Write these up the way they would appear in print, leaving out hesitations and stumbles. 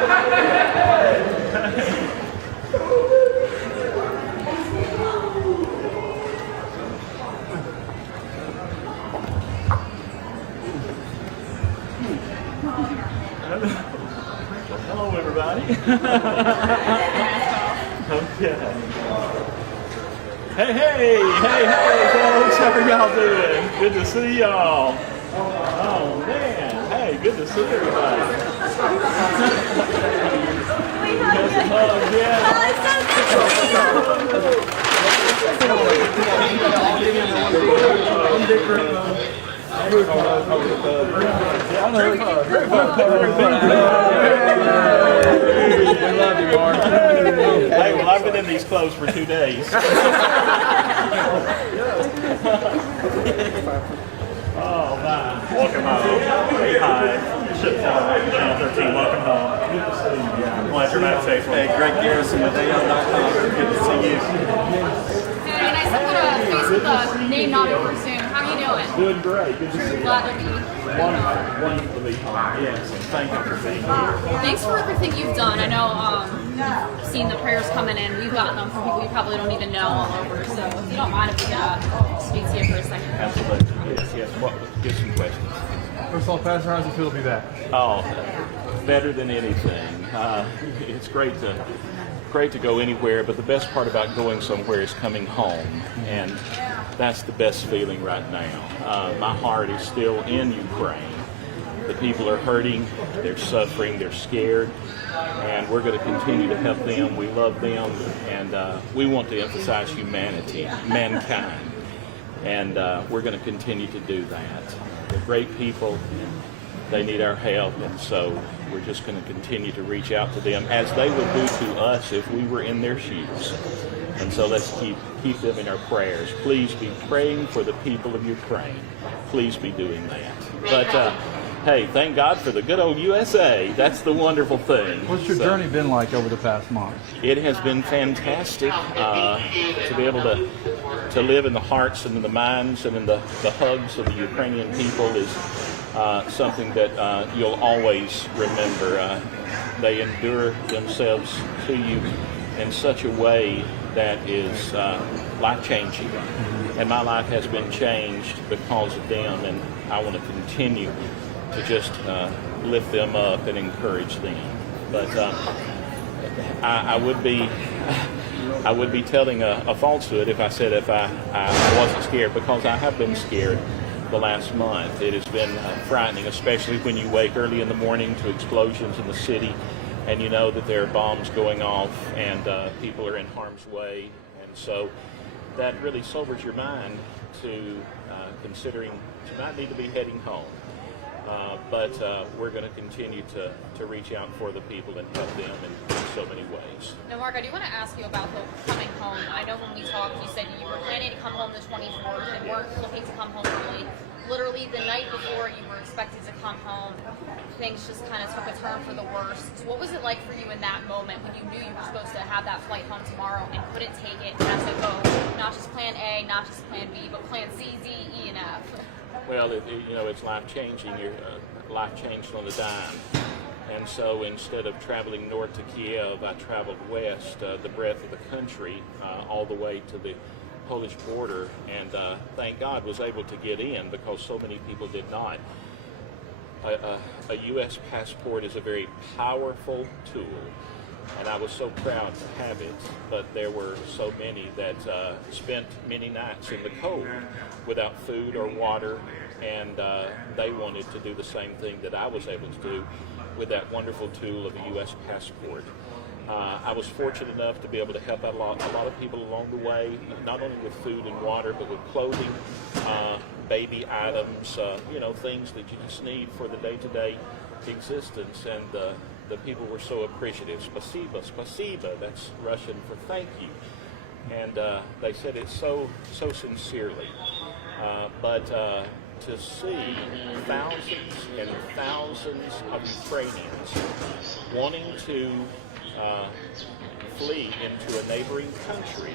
Hello, everybody. Okay. Hey, folks. How are y'all doing? Good to see y'all. Oh, man. Hey, good to see everybody. We love you, Mark. Hey, well, I've been in these clothes for 2 days. Oh, my. Welcome home. Hey, hi. Channel 13, welcome home. Good to see you. I'm glad you're back safely. Hey, Greg Garrison with AL.com. Good to see you. Hey, nice to put a face with a name not over soon. How are you doing? Doing great. Good to see you. Glad to be. Wonderful to be home. Yes, and thank you for being here. Thanks for everything you've done. I know, seeing the prayers coming in, we've gotten them from people you probably don't even know all over. So if you don't mind, if we could speak to you for a second. Absolutely. Yes. What? Get some questions. First of all, Pastor, how does it feel to be back? Oh, better than anything. It's great to go anywhere, but the best part about going somewhere is coming home, and that's the best feeling right now. My heart is still in Ukraine. The people are hurting, they're suffering, they're scared, and we're going to continue to help them. We love them, and we want to emphasize humanity, mankind, and we're going to continue to do that. They're great people. They need our help, and so we're just going to continue to reach out to them as they would do to us if we were in their shoes. And so let's keep them in our prayers. Please be praying for the people of Ukraine. Please be doing that. But hey, thank God for the good old USA. That's the wonderful thing. What's your journey been like over the past month? It has been fantastic to be able to live in the hearts and in the minds and in the hugs of the Ukrainian people is something that you'll always remember. They endure themselves to you in such a way that is life-changing. And my life has been changed because of them, and I want to continue to just lift them up and encourage them. But I would be telling a falsehood if I said I wasn't scared, because I have been scared the last month. It has been frightening, especially when you wake early in the morning to explosions in the city, and you know that there are bombs going off and people are in harm's way, and so that really sobers your mind to considering you might need to be heading home. But we're going to continue to reach out for the people and help them in so many ways. Now, Mark, I do want to ask you about the coming home. I know when we talked, you said you were planning to come home the 24th and weren't looking to come home early. Literally, the night before you were expected to come home, things just kind of took a turn for the worse. So what was it like for you in that moment when you knew you were supposed to have that flight home tomorrow and couldn't take it and had to go not just plan A, not just plan B, but plan C, D, E, and F? Well, it's life-changing. Your life changed on a dime. And so instead of traveling north to Kiev, I traveled west, the breadth of the country, all the way to the Polish border, and thank God was able to get in because so many people did not. A U.S. passport is a very powerful tool, and I was so proud to have it, but there were so many that spent many nights in the cold without food or water, and they wanted to do the same thing that I was able to do with that wonderful tool of a U.S. passport. I was fortunate enough to be able to help out a lot of people along the way, not only with food and water, but with clothing, baby items, things that you just need for the day-to-day existence. And the people were so appreciative. Spasiba, spasiba, that's Russian for thank you. And they said it so sincerely. But to see thousands and thousands of Ukrainians wanting to flee into a neighboring country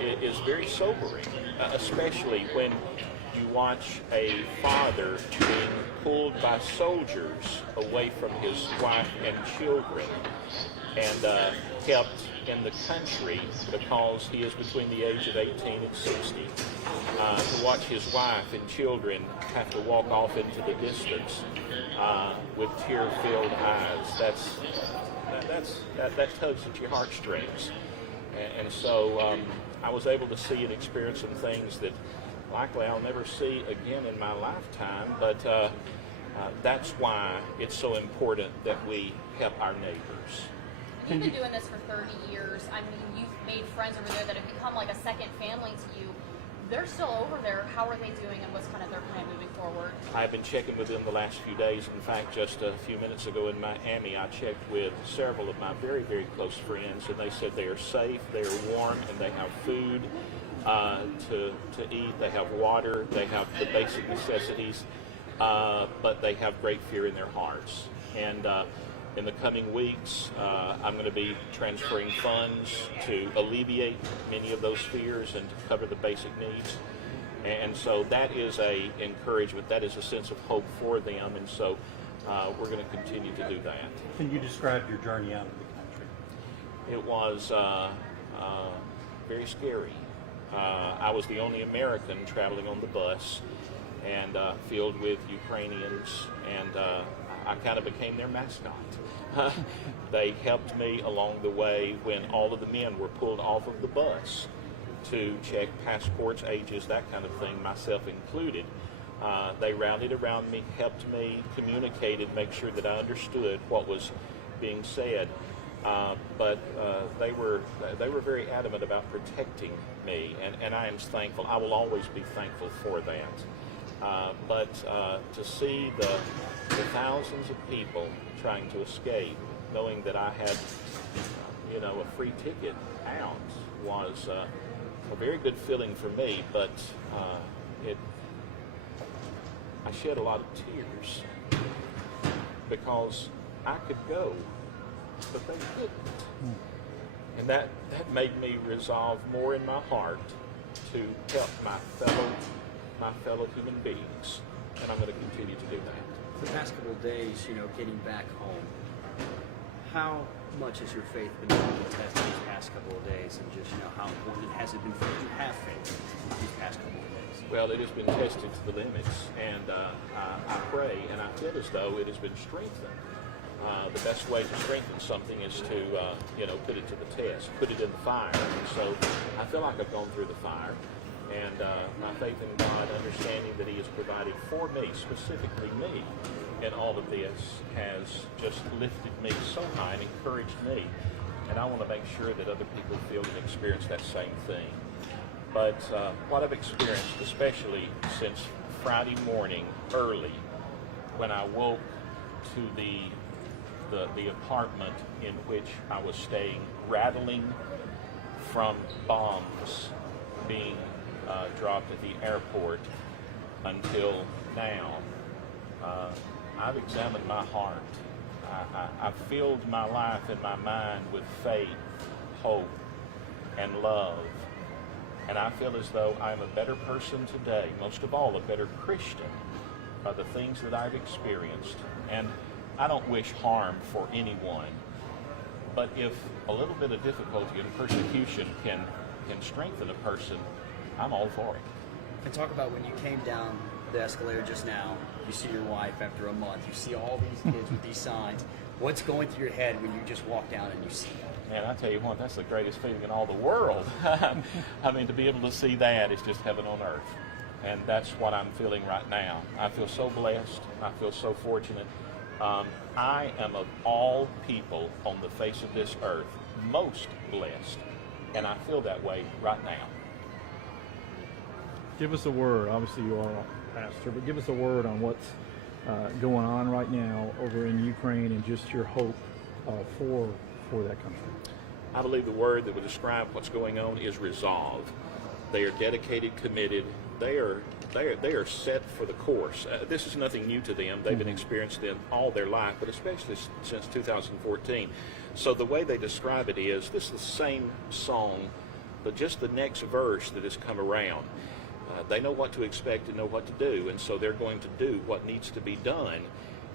is very sobering, especially when you watch a father being pulled by soldiers away from his wife and children and kept in the country because he is between the age of 18 and 60. To watch his wife and children have to walk off into the distance with tear-filled eyes, that tugs at your heartstrings. And so I was able to see and experience some things that likely I'll never see again in my lifetime, but that's why it's so important that we help our neighbors. You've been doing this for 30 years. I mean, you've made friends over there that have become like a second family to you. They're still over there. How are they doing, and what's kind of their plan moving forward? I've been checking with them the last few days. In fact, just a few minutes ago in Miami, I checked with several of my very, very close friends, and they said they are safe, they are warm, and they have food to eat. They have water. They have the basic necessities, but they have great fear in their hearts. And in the coming weeks, I'm going to be transferring funds to alleviate many of those fears and to cover the basic needs. And so that is a encouragement. That is a sense of hope for them. And so we're going to continue to do that. Can you describe your journey out of the country? It was very scary. I was the only American traveling on the bus and filled with Ukrainians, and I kind of became their mascot. They helped me along the way when all of the men were pulled off of the bus to check passports, ages, that kind of thing, myself included. They rallied around me, helped me, communicated, make sure that I understood what was being said. But they were very adamant about protecting me, and I am thankful. I will always be thankful for that. But to see the thousands of people trying to escape, knowing that I had, a free ticket out, was a very good feeling for me. But I shed a lot of tears because I could go, but they couldn't. And that made me resolve more in my heart to help my fellow human beings, and I'm going to continue to do that. The past couple of days, getting back home, how much has your faith been tested these past couple of days, and just how important has it been for you to have faith these past couple of days? Well, it has been tested to the limits, and I pray, and I feel as though it has been strengthened. The best way to strengthen something is to, put it to the test, put it in the fire. And so I feel like I've gone through the fire, and my faith in God, understanding that He has provided for me, specifically me, in all of this, has just lifted me so high and encouraged me. And I want to make sure that other people feel and experience that same thing. But what I've experienced, especially since Friday morning early, when I woke to the apartment in which I was staying, rattling from bombs being dropped at the airport until now, I've examined my heart. I've filled my life and my mind with faith, hope, and love. And I feel as though I'm a better person today, most of all a better Christian, by the things that I've experienced. And I don't wish harm for anyone, but if a little bit of difficulty and persecution can strengthen a person, I'm all for it. And talk about when you came down the escalator just now, you see your wife after a month, you see all these kids with these signs. What's going through your head when you just walk down and you see them? Man, I tell you what, that's the greatest feeling in all the world. I mean, to be able to see that is just heaven on earth. And that's what I'm feeling right now. I feel so blessed. I feel so fortunate. I am, of all people on the face of this earth, most blessed. And I feel that way right now. Give us a word. Obviously, you are a pastor, but give us a word on what's going on right now over in Ukraine and just your hope for that country. I believe the word that would describe what's going on is resolve. They are dedicated, committed. They are set for the course. This is nothing new to them. They've been experiencing it all their life, but especially since 2014. So the way they describe it is, this is the same song, but just the next verse that has come around. They know what to expect and know what to do, and so they're going to do what needs to be done,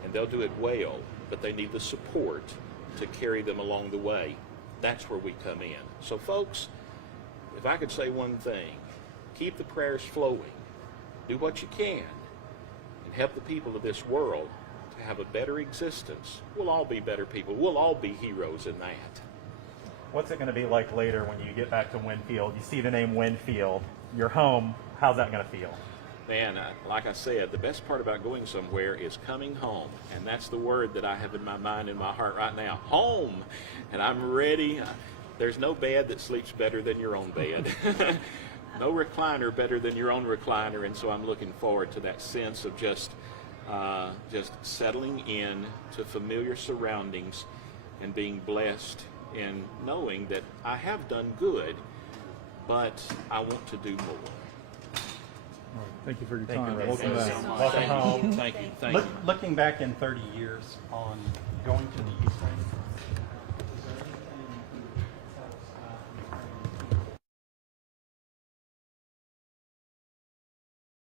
and they'll do it well, but they need the support to carry them along the way. That's where we come in. So folks, if I could say one thing, keep the prayers flowing. Do what you can and help the people of this world to have a better existence. We'll all be better people. We'll all be heroes in that. What's it going to be like later when you get back to Winfield? You see the name Winfield, your home. How's that going to feel? Man, like I said, the best part about going somewhere is coming home. And that's the word that I have in my mind and my heart right now. Home! And I'm ready. There's no bed that sleeps better than your own bed. No recliner better than your own recliner. And so I'm looking forward to that sense of just settling in to familiar surroundings and being blessed and knowing that I have done good, but I want to do more. All right, thank you for your Thank time. you, Ray. Welcome Thank you back. so much. Welcome home. Thank you. Thank you. Looking back in 30 years on going to the Ukraine,